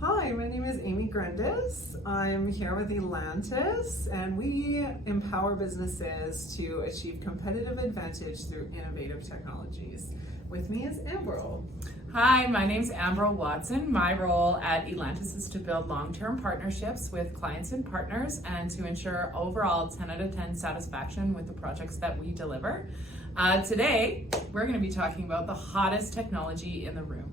Hi, my name is Amy I'm here with Elantis, and we empower businesses to achieve competitive advantage through innovative technologies. With me is Amberyl. Hi, my name's Amberyl Watson. My role at Elantis is to build long-term partnerships with clients and partners and to ensure overall 10 out of 10 satisfaction with the projects that we deliver. Today, we're going to be talking about the hottest technology in the room.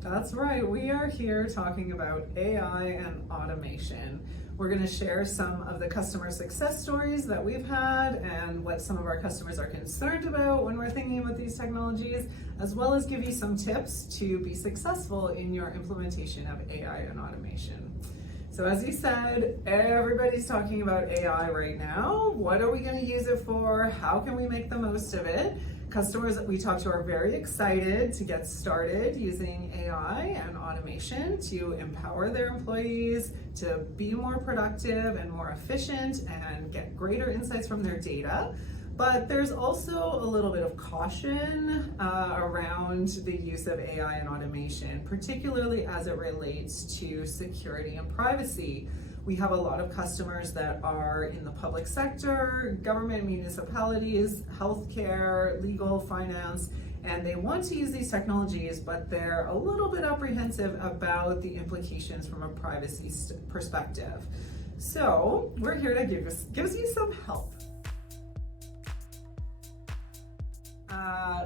That's right, we are here talking about AI and automation. We're going to share some of the customer success stories that we've had and what some of our customers are concerned about when we're thinking about these technologies, as well as give you some tips to be successful in your implementation of AI and automation. So as you said, everybody's talking about AI right now. What are we going to use it for? How can we make the most of it? Customers that we talk to are very excited to get started using AI and automation to empower their employees to be more productive and more efficient and get greater insights from their data. But there's also a little bit of caution around the use of AI and automation, particularly as it relates to security and privacy. We have a lot of customers that are in the public sector, government, municipalities, healthcare, legal, finance, and they want to use these technologies, but they're a little bit apprehensive about the implications from a privacy perspective. So we're here to give you some help.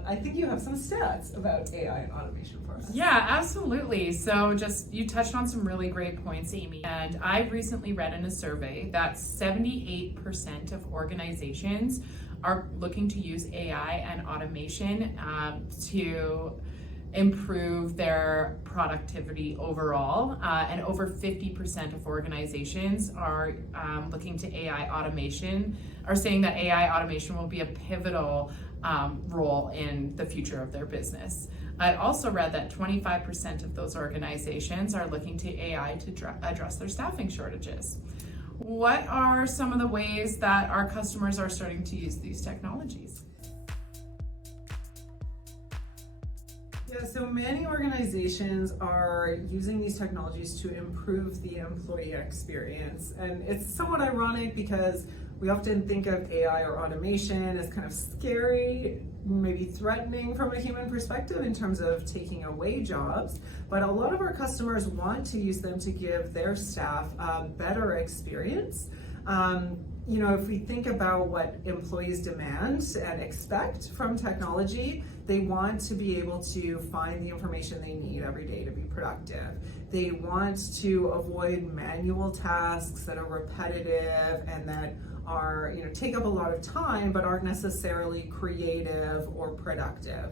I think you have some stats about AI and automation for us. Yeah, absolutely. So you touched on some really great points, Amy. And I recently read in a survey that 78% of organizations are looking to use AI and automation to improve their productivity overall. And over 50% of organizations are looking to AI automation, are saying that AI automation will be a pivotal role in the future of their business. I also read that 25% of those organizations are looking to AI to address their staffing shortages. What are some of the ways that our customers are starting to use these technologies? Yeah, so many organizations are using these technologies to improve the employee experience. And it's somewhat ironic because we often think of AI or automation as kind of scary, maybe threatening from a human perspective in terms of taking away jobs. But a lot of our customers want to use them to give their staff a better experience. If we think about what employees demand and expect from technology, they want to be able to find the information they need every day to be productive. They want to avoid manual tasks that are repetitive and that are, take up a lot of time but aren't necessarily creative or productive.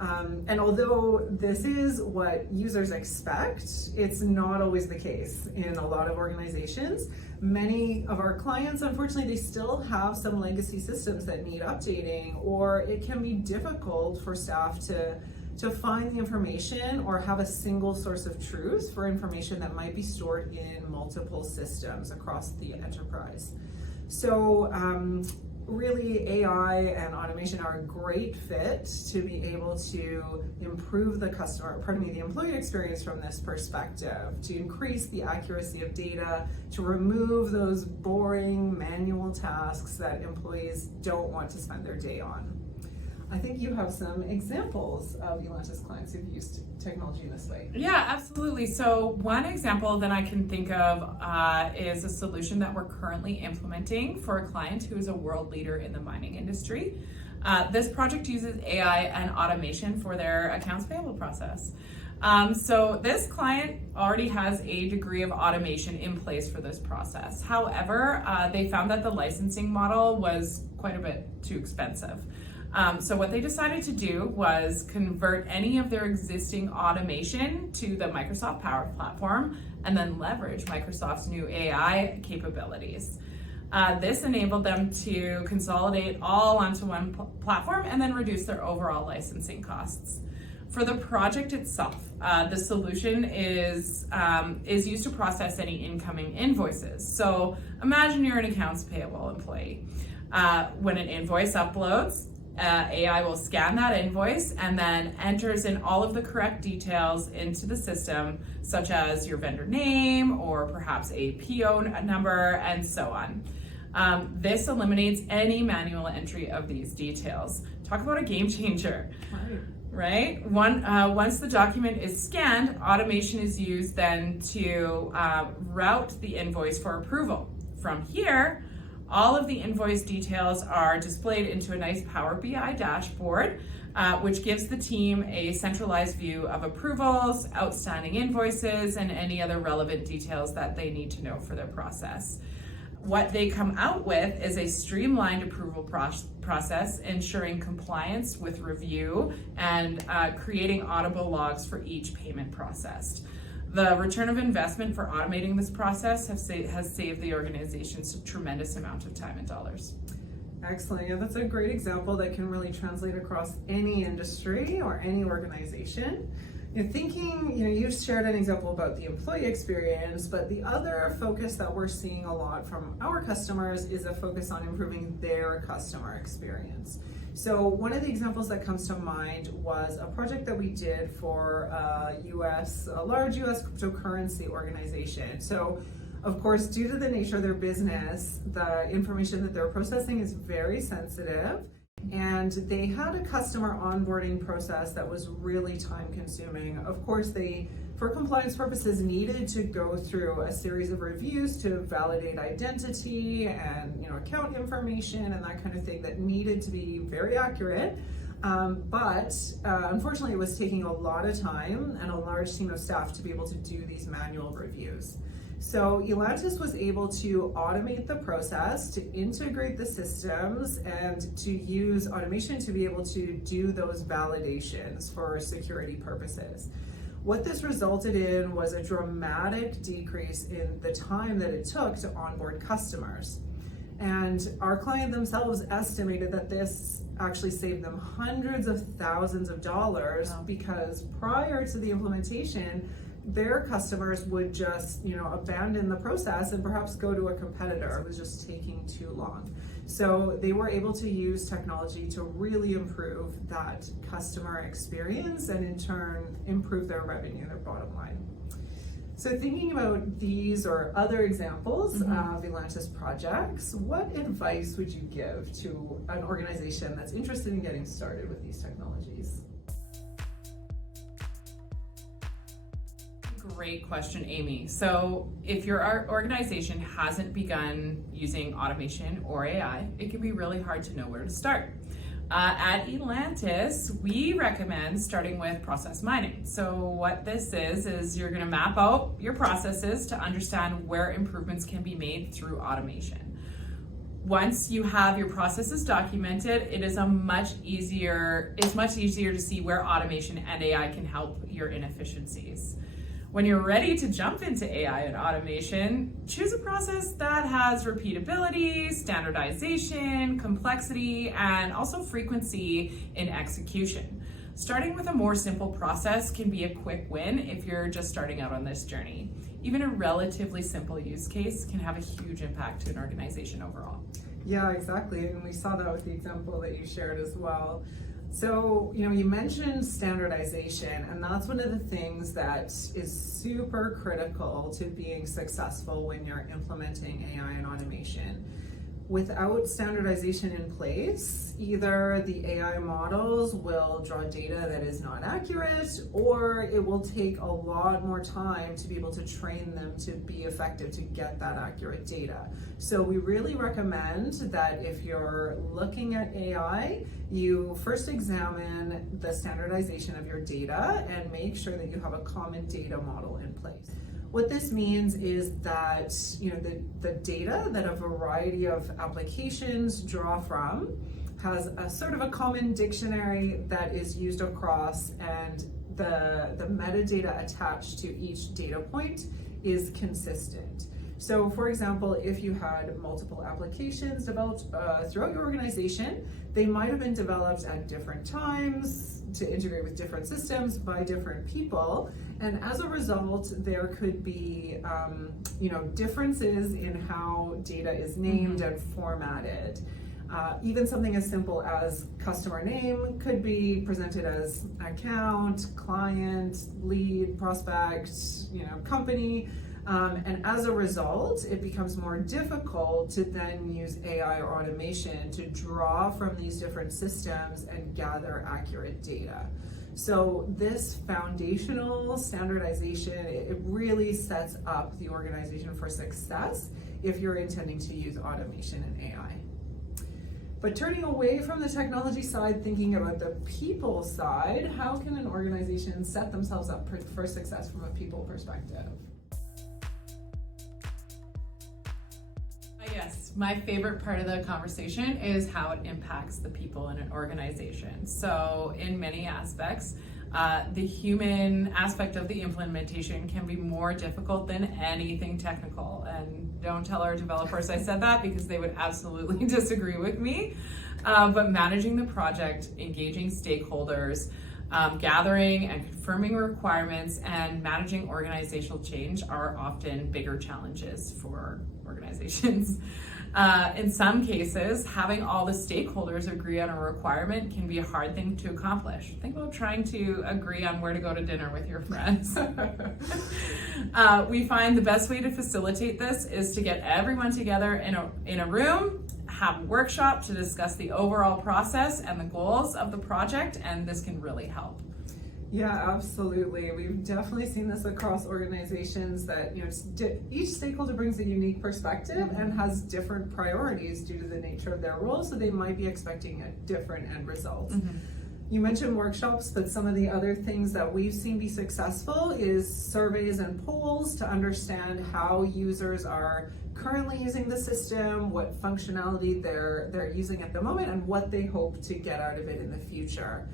And although this is what users expect, it's not always the case in a lot of organizations. Many of our clients, unfortunately, they still have some legacy systems that need updating, or it can be difficult for staff to find the information or have a single source of truth for information that might be stored in multiple systems across the enterprise. So really, AI and automation are a great fit to be able to improve the employee experience from this perspective, to increase the accuracy of data, to remove those boring manual tasks that employees don't want to spend their day on. I think you have some examples of Elantis clients who've used technology in this way. Yeah, absolutely. So one example that I can think of is a solution that we're currently implementing for a client who is a world leader in the mining industry. This project uses AI and automation for their accounts payable process. So this client already has a degree of automation in place for this process. However, they found that the licensing model was quite a bit too expensive. So what they decided to do was convert any of their existing automation to the Microsoft Power Platform and then leverage Microsoft's new AI capabilities. This enabled them to consolidate all onto one platform and then reduce their overall licensing costs. For the project itself, the solution is used to process any incoming invoices. So imagine you're an accounts payable employee. When an invoice uploads, AI will scan that invoice and then enters in all of the correct details into the system, such as your vendor name or perhaps a PO number and so on. This eliminates any manual entry of these details. Talk about a game changer. Right? Once the document is scanned, automation is used then to route the invoice for approval. From here, all of the invoice details are displayed into a nice Power BI dashboard, which gives the team a centralized view of approvals, outstanding invoices, and any other relevant details that they need to know for their process. What they come out with is a streamlined approval process, ensuring compliance with review and creating auditable logs for each payment processed. The return of investment for automating this process has saved the organizations a tremendous amount of time and dollars. Excellent. Yeah, that's a great example that can really translate across any industry or any organization. You shared an example about the employee experience, but the other focus that we're seeing a lot from our customers is a focus on improving their customer experience. So one of the examples that comes to mind was a project that we did for a large US cryptocurrency organization. So of course, due to the nature of their business, the information that they're processing is very sensitive. And they had a customer onboarding process that was really time consuming. Of course, they, for compliance purposes, needed to go through a series of reviews to validate identity and account information and that kind of thing that needed to be very accurate. But unfortunately, it was taking a lot of time and a large team of staff to be able to do these manual reviews. So Elantis was able to automate the process, to integrate the systems, and to use automation to be able to do those validations for security purposes. What this resulted in was a dramatic decrease in the time that it took to onboard customers. And our client themselves estimated that this actually saved them hundreds of thousands of dollars. Wow. Because prior to the implementation, their customers would just, abandon the process and perhaps go to a competitor. It was just taking too long. So they were able to use technology to really improve that customer experience and in turn improve their revenue, their bottom line. So thinking about these or other examples of Elantis projects, what advice would you give to an organization that's interested in getting started with these technologies? Great question, Amy. So if your organization hasn't begun using automation or AI, it can be really hard to know where to start. At Elantis, we recommend starting with process mining. So what this is you're going to map out your processes to understand where improvements can be made through automation. Once you have your processes documented, it's much easier to see where automation and AI can help your inefficiencies. When you're ready to jump into AI and automation, choose a process that has repeatability, standardization, complexity, and also frequency in execution. Starting with a more simple process can be a quick win if you're just starting out on this journey. Even a relatively simple use case can have a huge impact to an organization overall. Yeah, exactly. And we saw that with the example that you shared as well. So, you mentioned standardization, and that's one of the things that is super critical to being successful when you're implementing AI and automation. Without standardization in place, either the AI models will draw data that is not accurate, or it will take a lot more time to be able to train them to be effective to get that accurate data. So we really recommend that if you're looking at AI, you first examine the standardization of your data and make sure that you have a common data model in place. What this means is that the data that a variety of applications draw from has a sort of a common dictionary that is used across, and the metadata attached to each data point is consistent. So for example, if you had multiple applications developed throughout your organization, they might have been developed at different times to integrate with different systems by different people. And as a result, there could be differences in how data is named and formatted. Even something as simple as customer name could be presented as account, client, lead, prospect, company. And as a result, it becomes more difficult to then use AI or automation to draw from these different systems and gather accurate data. So this foundational standardization, it really sets up the organization for success if you're intending to use automation and AI. But turning away from the technology side, thinking about the people side, how can an organization set themselves up for success from a people perspective? Yes, my favorite part of the conversation is how it impacts the people in an organization. So in many aspects, the human aspect of the implementation can be more difficult than anything technical. And don't tell our developers I said that, because they would absolutely disagree with me. But managing the project, engaging stakeholders, gathering and confirming requirements, and managing organizational change are often bigger challenges for organizations. In some cases, having all the stakeholders agree on a requirement can be a hard thing to accomplish. Think about trying to agree on where to go to dinner with your friends. We find the best way to facilitate this is to get everyone together in a room, have a workshop to discuss the overall process and the goals of the project, and this can really help. Yeah, absolutely. We've definitely seen this across organizations that each stakeholder brings a unique perspective and has different priorities due to the nature of their role, so they might be expecting a different end result. You mentioned workshops, but some of the other things that we've seen be successful is surveys and polls to understand how users are currently using the system, what functionality they're using at the moment, and what they hope to get out of it in the future.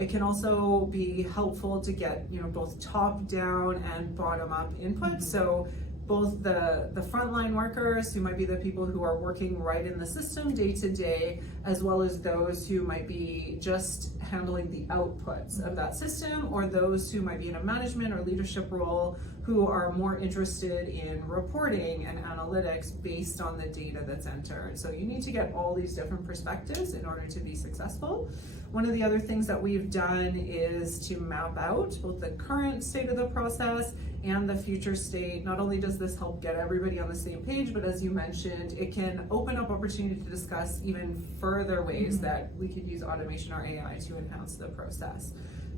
It can also be helpful to get both top-down and bottom-up input. So both the frontline workers, who might be the people who are working right in the system day to day, as well as those who might be just handling the outputs of that system, or those who might be in a management or leadership role who are more interested in reporting and analytics based on the data that's entered. So you need to get all these different perspectives in order to be successful. One of the other things that we've done is to map out both the current state of the process and the future state. Not only does this help get everybody on the same page, but as you mentioned, it can open up opportunity to discuss even further ways that we could use automation or AI to enhance the process.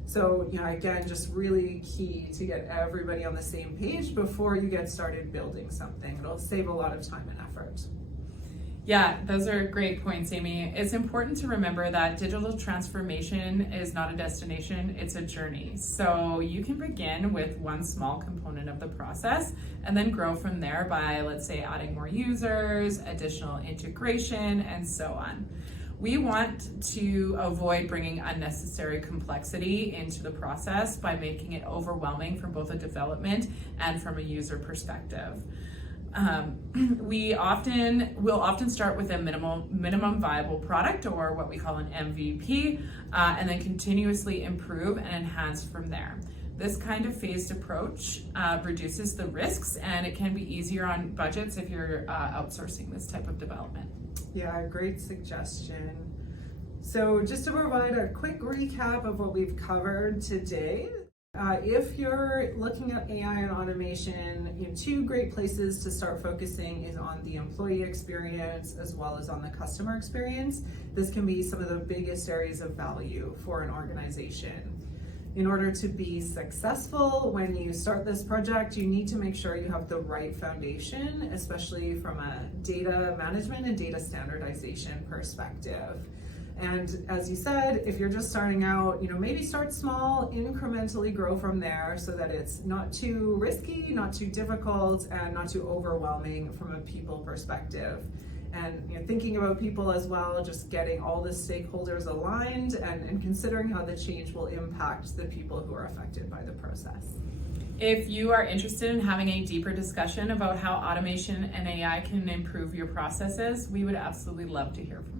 So, again, just really key to get everybody on the same page before you get started building something. It'll save a lot of time and effort. Yeah, those are great points, Amy. It's important to remember that digital transformation is not a destination, it's a journey. So you can begin with one small component of the process and then grow from there by, let's say, adding more users, additional integration, and so on. We want to avoid bringing unnecessary complexity into the process by making it overwhelming from both a development and from a user perspective. We'll often start with a minimum viable product, or what we call an MVP, and then continuously improve and enhance from there. This kind of phased approach reduces the risks, and it can be easier on budgets if you're outsourcing this type of development. Yeah, great suggestion. So just to provide a quick recap of what we've covered today, if you're looking at AI and automation, two great places to start focusing is on the employee experience as well as on the customer experience. This can be some of the biggest areas of value for an organization. In order to be successful when you start this project, you need to make sure you have the right foundation, especially from a data management and data standardization perspective. And as you said, if you're just starting out, maybe start small, incrementally grow from there so that it's not too risky, not too difficult, and not too overwhelming from a people perspective. And thinking about people as well, just getting all the stakeholders aligned and considering how the change will impact the people who are affected by the process. If you are interested in having a deeper discussion about how automation and AI can improve your processes, we would absolutely love to hear from you.